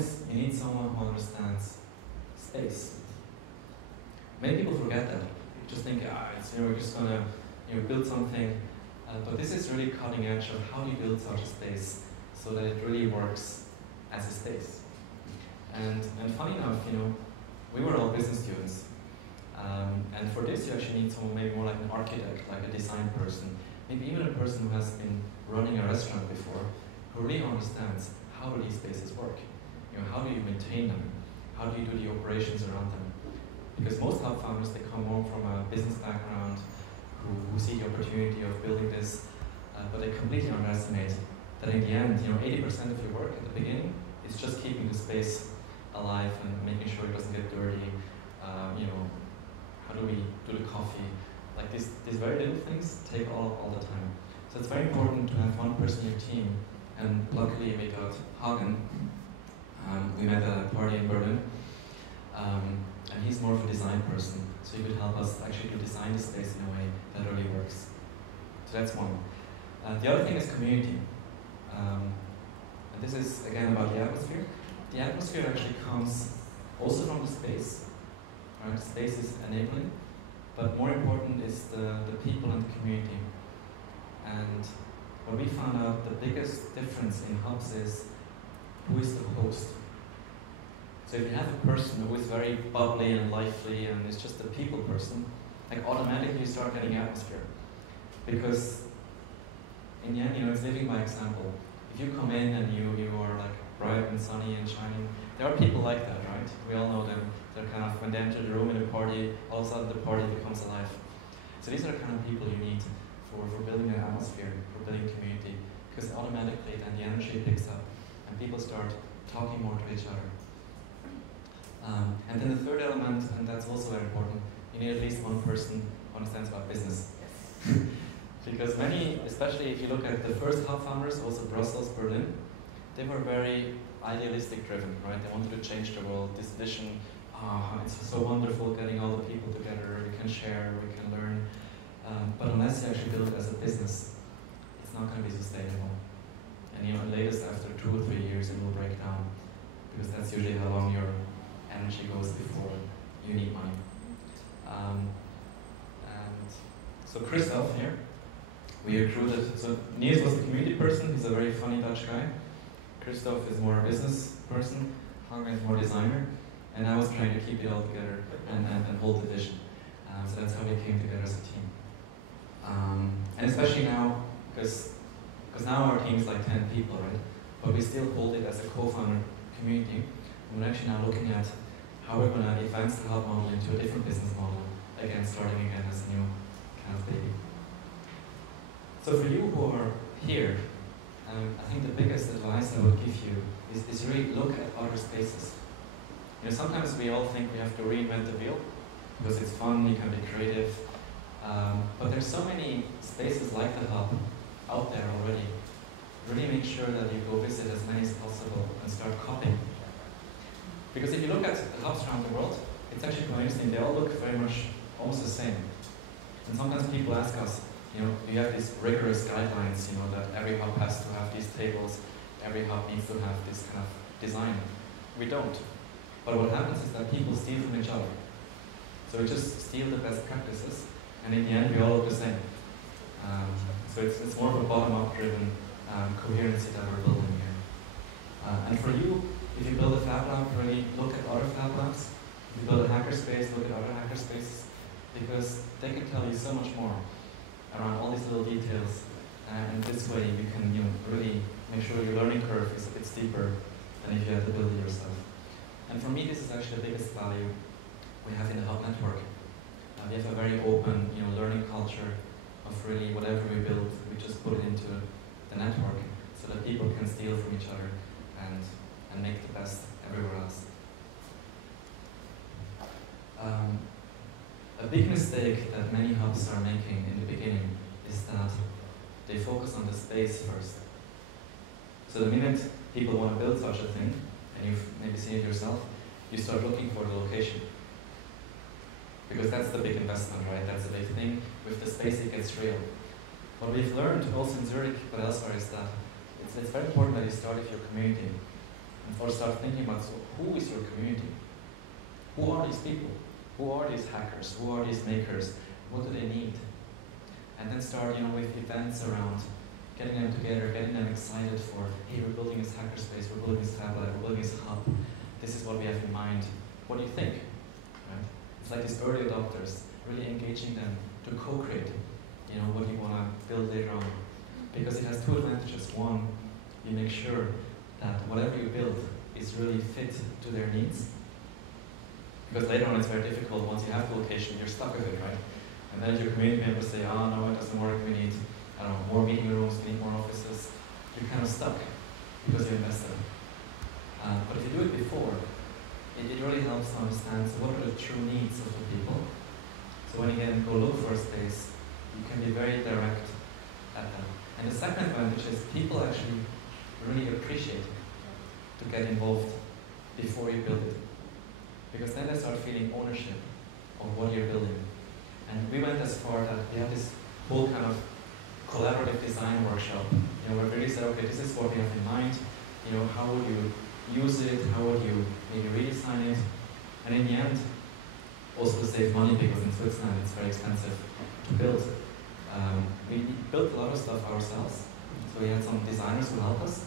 is you need someone who understands space. Many people forget that. You just think, we're just gonna build something, but this is really cutting edge of how do you build such a space so that it really works as a space. And funny enough, we were all business students, and for this you actually need someone maybe more like an architect, like a design person, maybe even a person who has been running a restaurant before, who really understands how do these spaces work. How do you maintain them? How do you do the operations around them? Because most HUB founders, they come more from a business background, who see the opportunity of building this, but they completely underestimate that in the end, 80% of your work at the beginning is just keeping the space alive and making sure it doesn't get dirty. How do we do the coffee? Like these very little things take all the time. So it's very important to have one person in your team, and luckily we got Hagen. We met at a party in Berlin, and he's more of a design person, so he could help us actually to design the space in a way that really works. So that's one. The other thing is community. And this is, again, about the atmosphere. The atmosphere actually comes also from the space. Right? The space is enabling, but more important is the people and the community. And what we found out, the biggest difference in hubs is who is the host. So if you have a person who is very bubbly and lively and is just a people person, like automatically you start getting atmosphere. Because in the end, it's living by example. If you come in and you are like bright and sunny and shining, there are people like that, right? We all know them. They're kind of, when they enter the room in a party, all of a sudden the party becomes alive. So these are the kind of people you need for building an atmosphere, for building community, because automatically then the energy picks up and people start talking more to each other. And then the third element, and that's also very important, you need at least one person who understands about business. Because many, especially if you look at the first HUB founders, also Brussels, Berlin, they were very idealistic driven, right? They wanted to change the world, this vision, it's so wonderful getting all the people together, we can share, we can learn. But unless you actually build it as a business, it's not going to be sustainable. And latest after 2 or 3 years, it will break down, because that's usually how long your energy goes before you need money. And so Christoph here, we recruited, so Niels was the community person, he's a very funny Dutch guy. Christoph is more a business person, Hagen is more designer, and I was trying to keep it all together and hold the vision. So that's how we came together as a team. And especially now, because now our team is like 10 people, right? But we still hold it as a co-founder community. And we're actually now looking at how we're going to advance the HUB model into a different business model, again, starting again as a new kind of baby. So for you who are here, I think the biggest advice I would give you is really look at other spaces. Sometimes we all think we have to reinvent the wheel because it's fun, you can be creative, but there's so many spaces like the HUB out there already. Really make sure that you go visit as many as possible and start copying. Because if you look at the hubs around the world, it's actually quite interesting. They all look very much almost the same. And sometimes people ask us, do you have these rigorous guidelines, that every hub has to have these tables, every hub needs to have this kind of design. We don't. But what happens is that people steal from each other. So we just steal the best practices, and in the end we all look the same. So it's more of a bottom-up driven coherency that we're building here. And for you, if you build a Fab Lab, really look at other Fab Labs. If you build a hackerspace, look at other hackerspaces, because they can tell you so much more around all these little details. And this way you can really make sure your learning curve is a bit steeper than if you have to build it yourself. And for me, this is actually the biggest value we have in the HUB network. We have a very open learning culture of really whatever we build, we just put it into the network so that people can steal from each other and make the best everywhere else. A big mistake that many hubs are making in the beginning is that they focus on the space first. So the minute people want to build such a thing, and you've maybe seen it yourself, you start looking for the location. Because that's the big investment, right? That's the big thing. With the space, it gets real. What we've learned also in Zurich, but elsewhere, is that it's very important that you start with your community. or start thinking about, so who is your community? Who are these people? Who are these hackers? Who are these makers? What do they need? And then start, with events around, getting them together, getting them excited for, hey, we're building this hackerspace, we're building this tablet, we're building this hub. This is what we have in mind. What do you think? Right? It's like these early adopters, really engaging them to co-create, what you want to build later on. Because it has two advantages. One, you make sure that whatever you build is really fit to their needs. Because later on it's very difficult, once you have the location, you're stuck with it, right? And then your community members say, oh no, it doesn't work, we need, more meeting rooms, we need more offices. You're kind of stuck because you invested. But if you do it before, it really helps to understand, so what are the true needs of the people? So when you again go look for a space, you can be very direct at them. And the second advantage is people actually really appreciate to get involved before you build it. Because then they start feeling ownership of what you're building. And we went as far that we have this whole kind of collaborative design workshop, where we really said, okay, this is what we have in mind, how would you use it, how would you maybe redesign it, and in the end, also to save money, because in Switzerland it's very expensive to build. We built a lot of stuff ourselves, so we had some designers who helped us,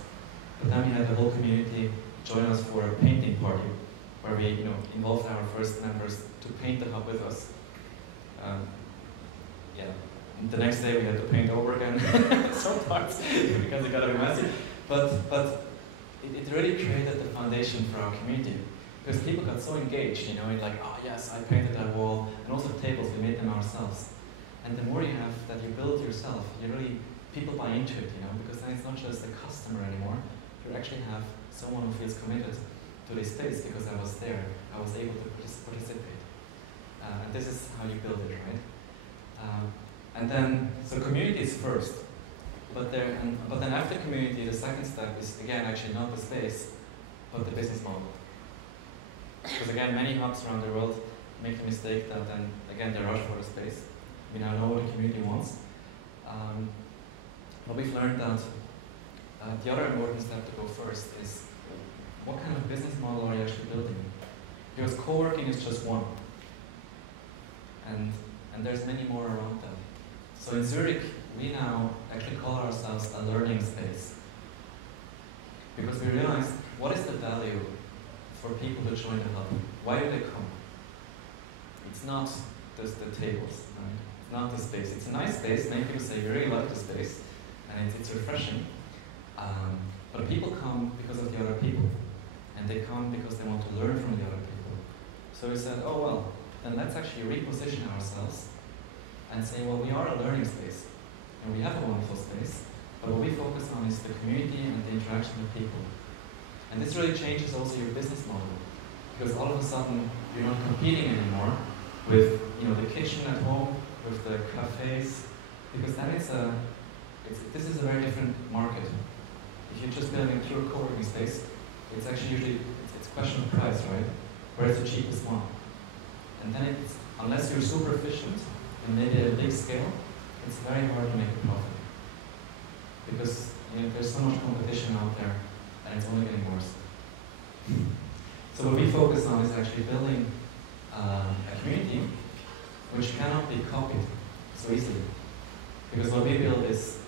but then we had the whole community join us for a painting party, where we involved our first members to paint the hub with us. The next day we had to paint over again some parts because it got a bit messy. But it really created the foundation for our community, because people got so engaged, in like, oh yes, I painted that wall, and also tables, we made them ourselves. And the more you have that you build yourself, people buy into it, because then it's not just the customer anymore. You actually have someone who feels committed to this space because I was there, I was able to participate. And this is how you build it, right? And then, so community is first, but then after community, the second step is, again, actually not the space, but the business model. Because again, many hubs around the world make the mistake that then, again, they rush for the space. We now know what the community wants. But we've learned that the other important step to go first is, what kind of business model are you actually building? Because co-working is just one. And there's many more around them. So in Zurich, we now actually call ourselves a learning space. Because we realized, what is the value for people to join the hub? Why do they come? It's not just the tables, right? It's not the space. It's a nice space. Many people say, we really like the space, and it's refreshing. But people come because of the other people. And they come because they want to learn from the other people. So we said, oh well, then let's actually reposition ourselves and say, well, we are a learning space, and we have a wonderful space, but what we focus on is the community and the interaction with people. And this really changes also your business model, because all of a sudden, you're not competing anymore with the kitchen at home, with the cafes, because then this is a very different market. If you're just building a pure co-working space, it's actually usually, it's a question of price, right? Where's the cheapest one? And then unless you're super efficient, and maybe at a big scale, it's very hard to make a profit. Because there's so much competition out there, and it's only getting worse. So what we focus on is actually building a community which cannot be copied so easily. Because what we build is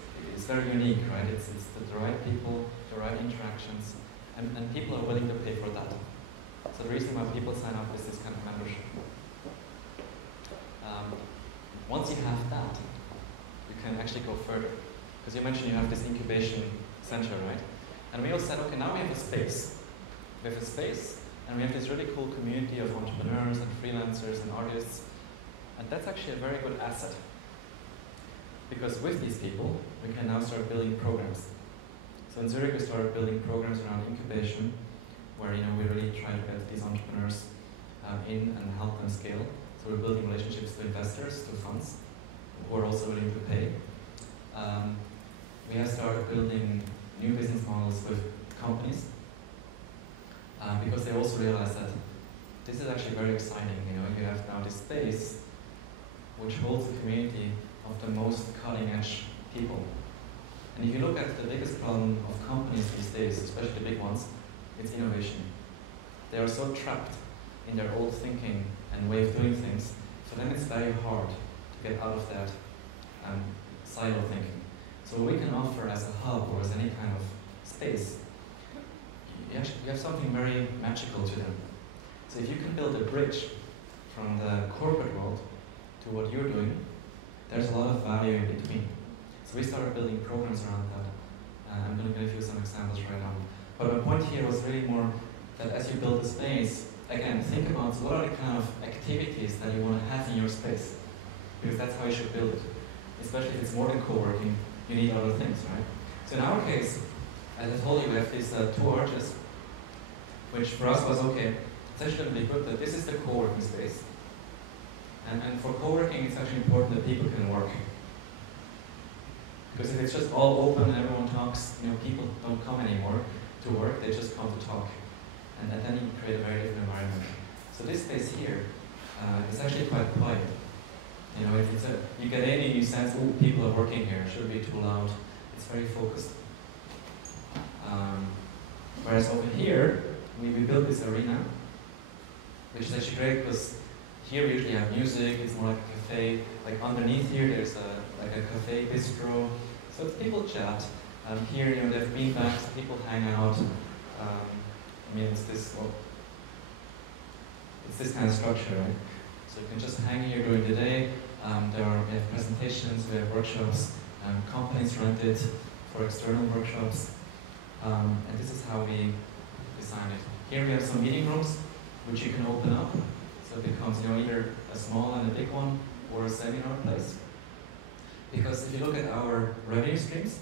very unique, right? It's the right people, the right interactions, and people are willing to pay for that. So the reason why people sign up is this kind of membership. Once you have that, you can actually go further. Because you mentioned you have this incubation center, right? And we all said, okay, now we have a space. We have a space, and we have this really cool community of entrepreneurs and freelancers and artists. And that's actually a very good asset. Because with these people, we can now start building programs. So in Zurich, we started building programs around incubation, where we really try to get these entrepreneurs in and help them scale. So we're building relationships to investors, to funds, who are also willing to pay. We have started building new business models with companies, because they also realize that this is actually very exciting. You have now this space which holds a community of the most cutting-edge people. And if you look at the biggest problem of companies these days, especially the big ones, it's innovation. They are so trapped in their old thinking and way of doing things, for them it's very hard to get out of that silo thinking. So what we can offer as a hub or as any kind of space, you have something very magical to them. So if you can build a bridge from the corporate world to what you're doing, there's a lot of value in between. So we started building programs around that. I'm going to give you some examples right now. But my point here was really more that as you build a space, again, think about what are the kind of activities that you want to have in your space. Because that's how you should build it. Especially if it's more than co-working, you need other things, right? So in our case, as I told you, we have these two arches, which for us was okay. It's actually going to be good that this is the co-working space. And for co-working, it's actually important that people can work. Because if it's just all open and everyone talks, people don't come anymore to work, they just come to talk. And then you create a very different environment. So this space here is actually quite quiet. You get in and you sense, oh, people are working here, it shouldn't be too loud. It's very focused. Whereas over here, we built this arena, which is actually great because here we usually have music, it's more like a cafe. Like underneath here, there's like a cafe bistro. So people chat. Here, they have beanbags, people hang out. It's this kind of structure, right? So you can just hang here during the day. We have presentations, we have workshops. Companies rent it for external workshops. And this is how we design it. Here we have some meeting rooms, which you can open up. So it becomes either a small and a big one, or a seminar place. Because if you look at our revenue streams,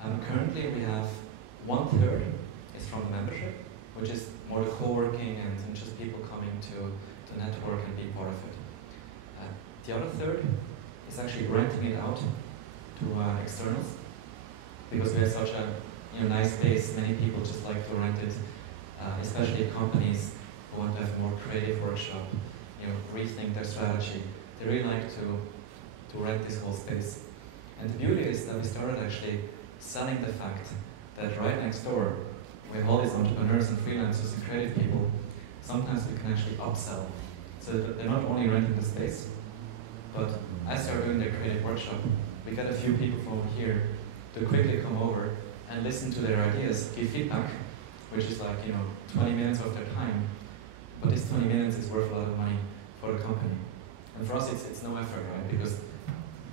currently we have 1/3 is from the membership, which is more the co-working and just people coming to network and be part of it. The other 1/3 is actually renting it out to externals, because we have such a nice space. Many people just like to rent it, especially companies who want to have more creative workshop, rethink their strategy. They really like to rent this whole space. And the beauty is that we started actually selling the fact that right next door, we have all these entrepreneurs and freelancers and creative people. Sometimes we can actually upsell. So that they're not only renting the space, but as they're doing their creative workshop, we get a few people from over here to quickly come over and listen to their ideas, give feedback, which is like 20 minutes of their time. But this 20 minutes is worth a lot of money for the company. And for us, it's no effort, right? Because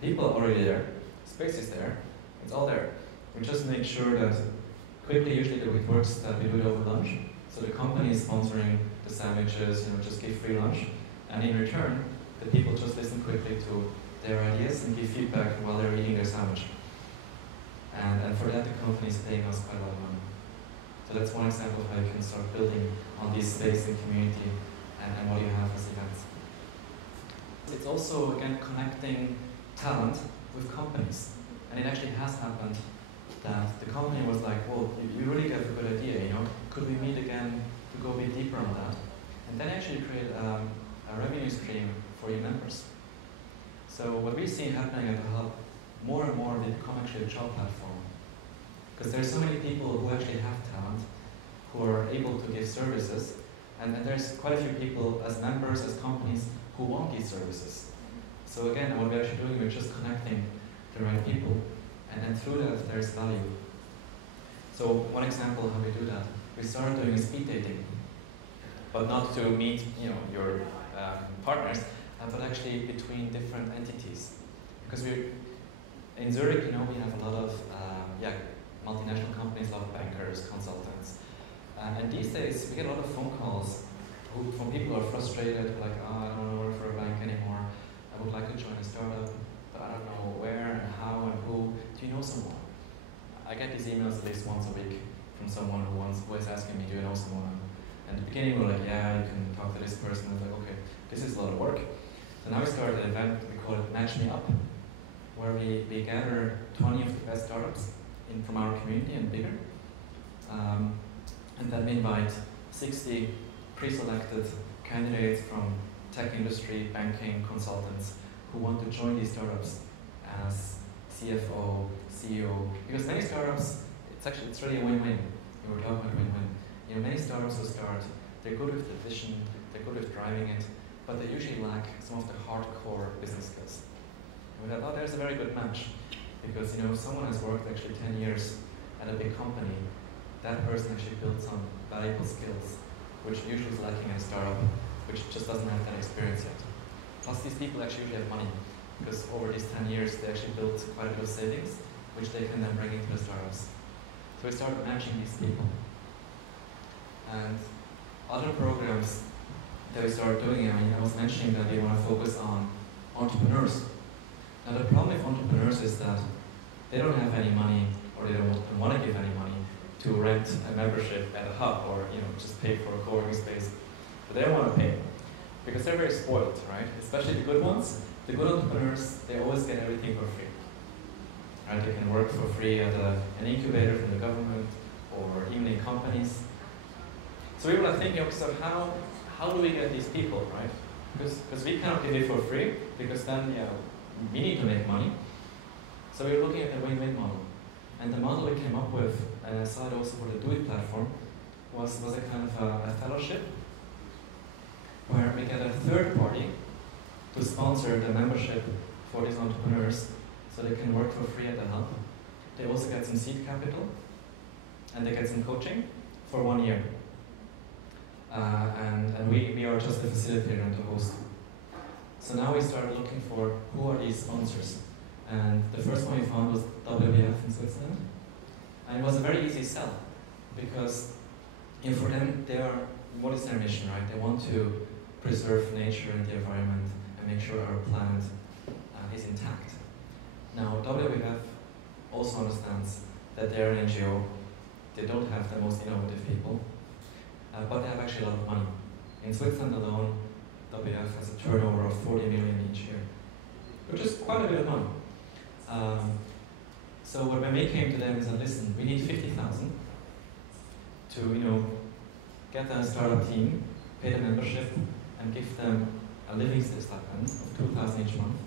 people are already there, space is there, it's all there. We just make sure that quickly, usually it works that we do it over lunch. So the company is sponsoring the sandwiches, just give free lunch. And in return, the people just listen quickly to their ideas and give feedback while they're eating their sandwich. And for that, the company is paying us quite a lot of money. So that's one example of how you can start building on this space and community and what you have as events. It's also, again, connecting talent with companies. And it actually has happened that the company was like, well, you really have a good idea, could we meet again to go a bit deeper on that? And then actually create a revenue stream for your members. So what we see happening at the Hub, more and more they become actually a job platform. Because there's so many people who actually have talent, who are able to give services, and there's quite a few people as members, as companies, who want these services. So again, what we're actually doing, we're just connecting the right people, and through that there's value. So one example how we do that, we started doing a speed dating, but not to meet your partners, but actually between different entities. Because in Zurich, we have a lot of multinational companies, a lot of bankers, consultants. And these days, we get a lot of phone calls from people who are frustrated, like, I don't want to work for a bank anymore. I would like to join a startup, but I don't know where and how and who. Do you know someone? I get these emails at least once a week from someone who is asking me, do you know someone? And at the beginning, we're like, yeah, you can talk to this person. I was like, okay, this is a lot of work. So now we started an event, we call it Match Me Up, where we gather 20 of the best startups from our community and bigger. And then we invite 60 pre-selected candidates from tech industry, banking, consultants who want to join these startups as CFO, CEO. Because many startups, it's really a win-win. We were talking about win-win. many startups who start, they're good with the vision, they're good with driving it, but they usually lack some of the hardcore business skills. And we thought, there's a very good match, because if someone has worked actually 10 years at a big company, that person actually built some valuable skills, which usually is lacking in a startup, which just doesn't have that experience yet. Plus, these people actually usually have money, because over these 10 years, they actually built quite a bit of savings, which they can then bring into the startups. So we started matching these people. And other programs that we started doing, I was mentioning that we want to focus on entrepreneurs. Now the problem with entrepreneurs is that they don't have any money, or they don't want to give any money to rent a membership at a hub, or just pay for a co-working space. But they don't want to pay, because they're very spoiled, right? Especially the good ones. The good entrepreneurs, they always get everything for free. Right? They can work for free at an incubator from the government, or even in companies. So we were thinking, okay, so how do we get these people, right? Because we cannot give it for free, because then we need to make money. So we were looking at the win-win model. And the model we came up with, and aside also for the Do It platform, was a kind of a fellowship, where we get a third party to sponsor the membership for these entrepreneurs, so they can work for free at the hub. They also get some seed capital, and they get some coaching for 1 year. And we are just the facilitator and the host. So now we started looking for who are these sponsors. And the first one we found was WWF in Switzerland. And it was a very easy sell, because for them, what is their mission, right? They want to preserve nature and the environment and make sure our planet is intact. Now, WWF also understands that they're an NGO. They don't have the most innovative people, but they have actually a lot of money. In Switzerland alone, WWF has a turnover of 40 million each year, which is quite a bit of money. So when we came to them, we said, listen, we need 50,000 to, get a startup team, pay the membership, and give them a living stipend of 2,000 each month,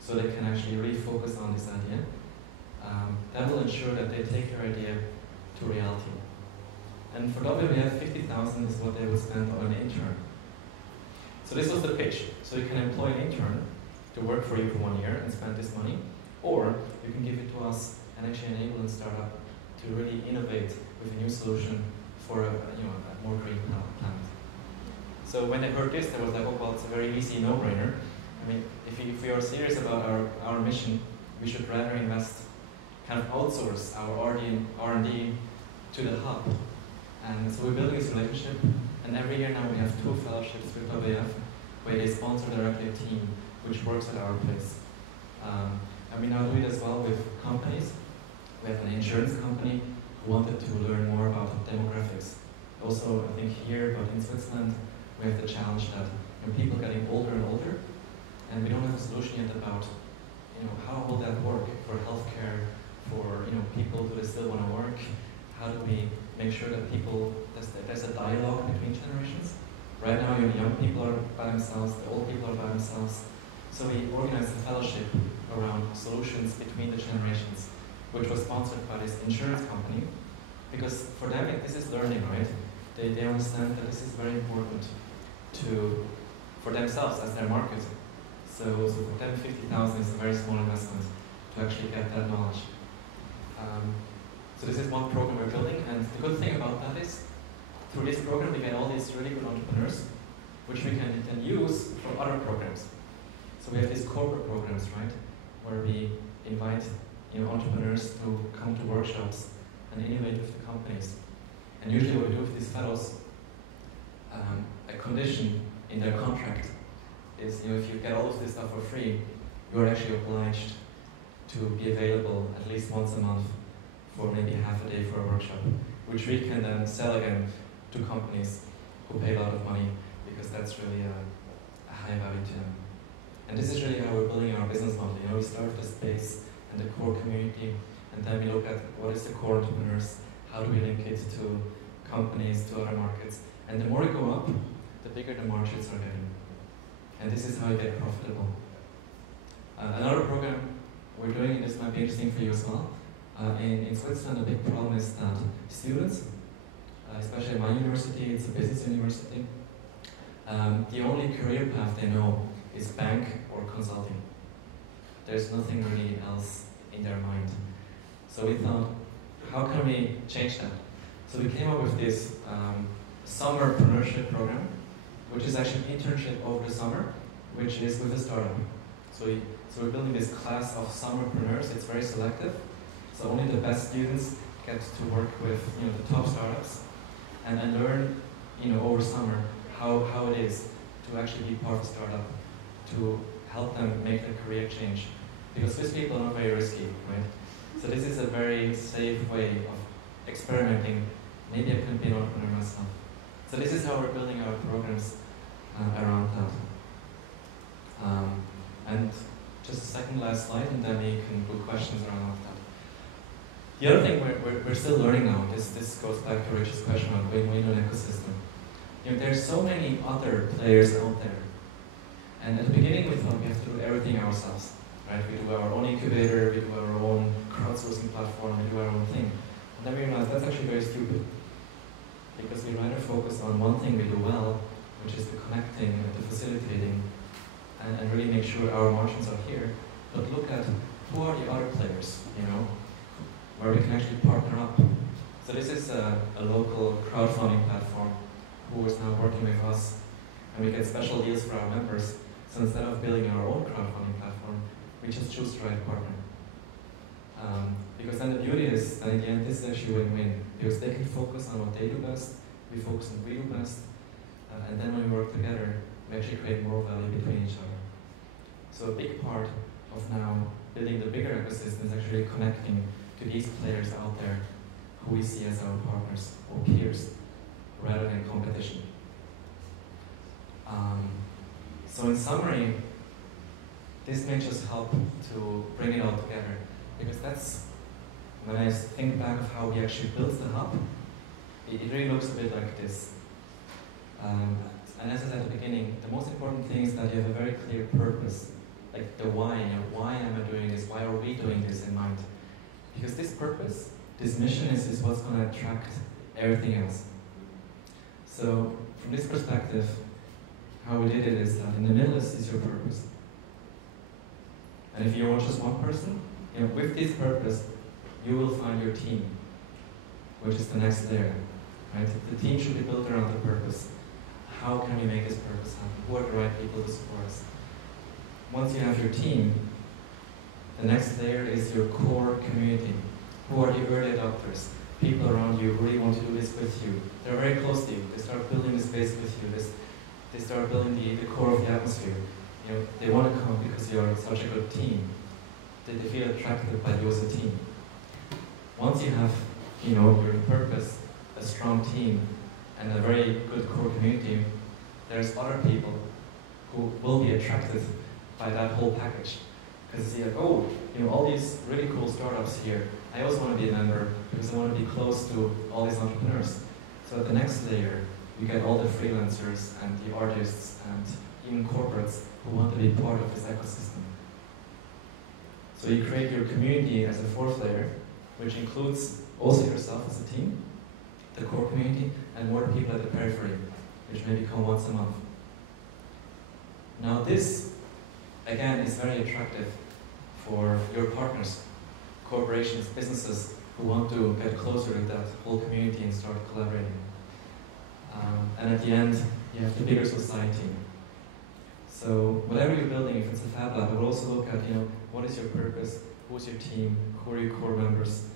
so they can actually really focus on this idea. That will ensure that they take their idea to reality. And for WWF, 50,000 is what they would spend on an intern. So this was the pitch. So you can employ an intern to work for you for 1 year and spend this money, or you can give it to us and actually enable a startup to really innovate with a new solution for a more green planet. So when they heard this, they was like, oh, well, it's a very easy no-brainer. If we are serious about our mission, we should rather invest, kind of outsource our R&D to the hub. And so we're building this relationship, and every year now we have 2 fellowships with WWF, where they sponsor directly a team which works at our place. And we now do it as well with companies. We have an insurance company who wanted to learn more about demographics. Also, I think here, but in Switzerland, we have the challenge that people are getting older and older, and we don't have a solution yet about how will that work for healthcare, for people, do they still want to work? How do we make sure that there's a dialogue between generations? Right now, the young people are by themselves, the old people are by themselves. So we organized a fellowship around solutions between the generations, which was sponsored by this insurance company, because for them this is learning, right? They understand that this is very important for themselves as their market. So for them, 50,000 is a very small investment to actually get that knowledge. So this is one program we're building, and the good thing about that is, through this program we get all these really good entrepreneurs, which we can then use for other programs. So we have these corporate programs, right, where we invite entrepreneurs to come to workshops and innovate with the companies. And usually what we do with these fellows, a condition in their contract is, if you get all of this stuff for free, you are actually obliged to be available at least once a month for maybe half a day for a workshop, which we can then sell again to companies who pay a lot of money, because that's really a high value to them. And this is really how we're building our business model. We start with the space and the core community, and then we look at what is the core entrepreneurs, how do we link it to companies, to other markets. And the more we go up, the bigger the margins are getting. And this is how you get profitable. Another program we're doing, and this might be interesting for you as well, in Switzerland, a big problem is that students, especially my university, it's a business university. The only career path they know is bank or consulting. There's nothing really else in their mind. So we thought, how can we change that? So we came up with this summerpreneurship program, which is actually an internship over the summer, which is with a startup. So we're building this class of summerpreneurs. It's very selective. So only the best students get to work with the top startups and learn over summer how it is to actually be part of a startup, to help them make a career change. Because Swiss people are not very risky, right? So this is a very safe way of experimenting. Maybe I can be an entrepreneur myself. So this is how we're building our programs around that. And just a second last slide, and then we can put questions around that. The other thing we're still learning now, this goes back to Rich's question on win-win ecosystem. There's so many other players out there. And at the beginning we thought we have to do everything ourselves. Right? We do our own incubator, we do our own crowdsourcing platform, we do our own thing. And then we realized that's actually very stupid. Because we rather focus on one thing we do well, which is the connecting and the facilitating, and really make sure our margins are here. But look at who are the other players, where we can actually partner up. So this is a local crowdfunding platform who is now working with us, and we get special deals for our members. So instead of building our own crowdfunding platform, we just choose the right partner. Because then the beauty is that in the end, this is actually win-win. Because they can focus on what they do best, we focus on what we do best, and then when we work together, we actually create more value between each other. So a big part of now building the bigger ecosystem is actually connecting to these players out there who we see as our partners or peers, rather than competition. So in summary, this may just help to bring it all together, because that's, when I think back of how we actually built the hub, it really looks a bit like this. And as I said at the beginning, the most important thing is that you have a very clear purpose, like the why, why am I doing this, why are we doing this in mind? Because this purpose, this mission is what's going to attract everything else. So from this perspective, how we did it is that in the middle is your purpose. And if you want just one person, with this purpose, you will find your team, which is the next layer. Right? The team should be built around the purpose. How can we make this purpose happen? Who are the right people to support us? Once you have your team, the next layer is your core community. Who are the early adopters? People around you who really want to do this with you. They're very close to you. They start building the space with you. They start building the core of the atmosphere. They want to come because you're such a good team. They feel attracted by you as a team. Once you have, your purpose, a strong team, and a very good core community, there's other people who will be attracted by that whole package. Because you see, all these really cool startups here, I also want to be a member because I want to be close to all these entrepreneurs. So at the next layer, you get all the freelancers and the artists and even corporates who want to be part of this ecosystem. So you create your community as a fourth layer, which includes also yourself as a team, the core community, and more people at the periphery, which may become once a month. Now this, again, is very attractive for your partners, corporations, businesses who want to get closer to that whole community and start collaborating. And at the end, you have the bigger society. So whatever you're building, if it's a Fab Lab, I would also look at, what is your purpose, who's your team, who are your core members,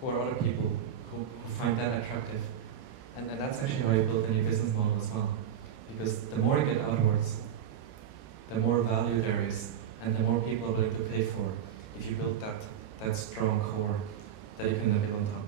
who are other people who find that attractive. And that's actually how you build any business model as well. Because the more you get outwards, the more value there is, and the more people are willing to pay for if you build that strong core that you can then build on top.